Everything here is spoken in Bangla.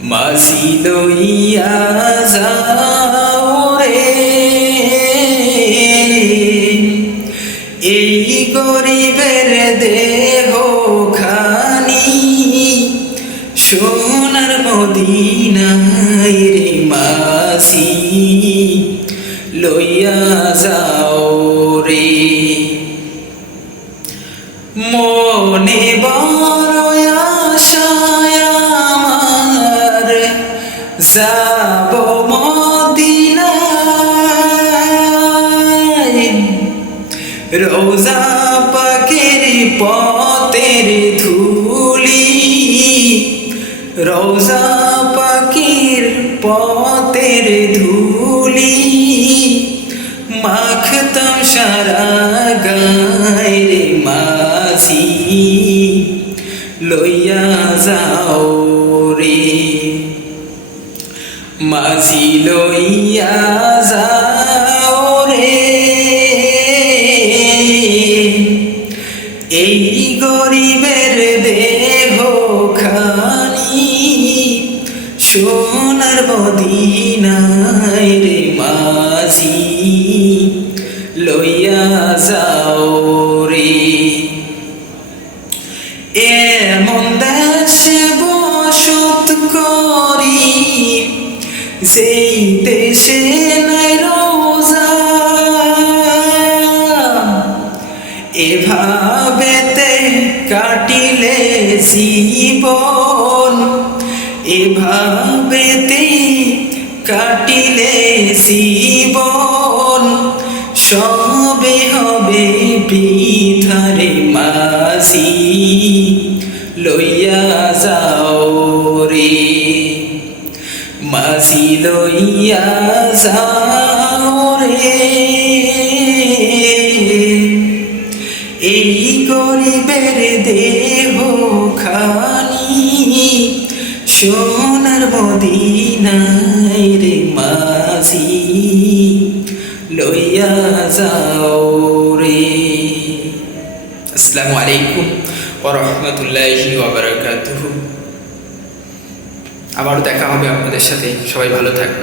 মাঝি লইয়া যাও রে এই গরিবের দেহ খানি সোনার মদিনায় রে মাঝি লইয়া যাও রে। মনে বড় আশায় আমার যাব মদিনায়, রোজা পাকের পথের ধুলি, রোজা পাকের পথের ধুলি মাখতাম সারা গায় রে মাঝি লইয়া যাও রে। মাঝি লইয়া যাও রে এই গরিবের দেহ খানি সোনার মদিনায় রে মাঝি লইয়া যাও রে। এমন দেশে বসত করি যেই দেশে নাই রোজা, এভাবেতে কাটিলে জীবন, এভাবেতে কাটিলে জীবন সবে হবে বৃথারে মাঝি লইয়া যাও রে। মাঝি লইয়া যাও রে এই গরিবের দেহ খানি সোনার মদিনায় রে মাঝি লইয়া যাও রে। আসসালামু আলাইকুম ওয়া রাহমাতুল্লাহি ওয়া বারাকাতুহু। আবার দেখা হবে আপনাদের সাথে, সবাই ভালো থাকবেন।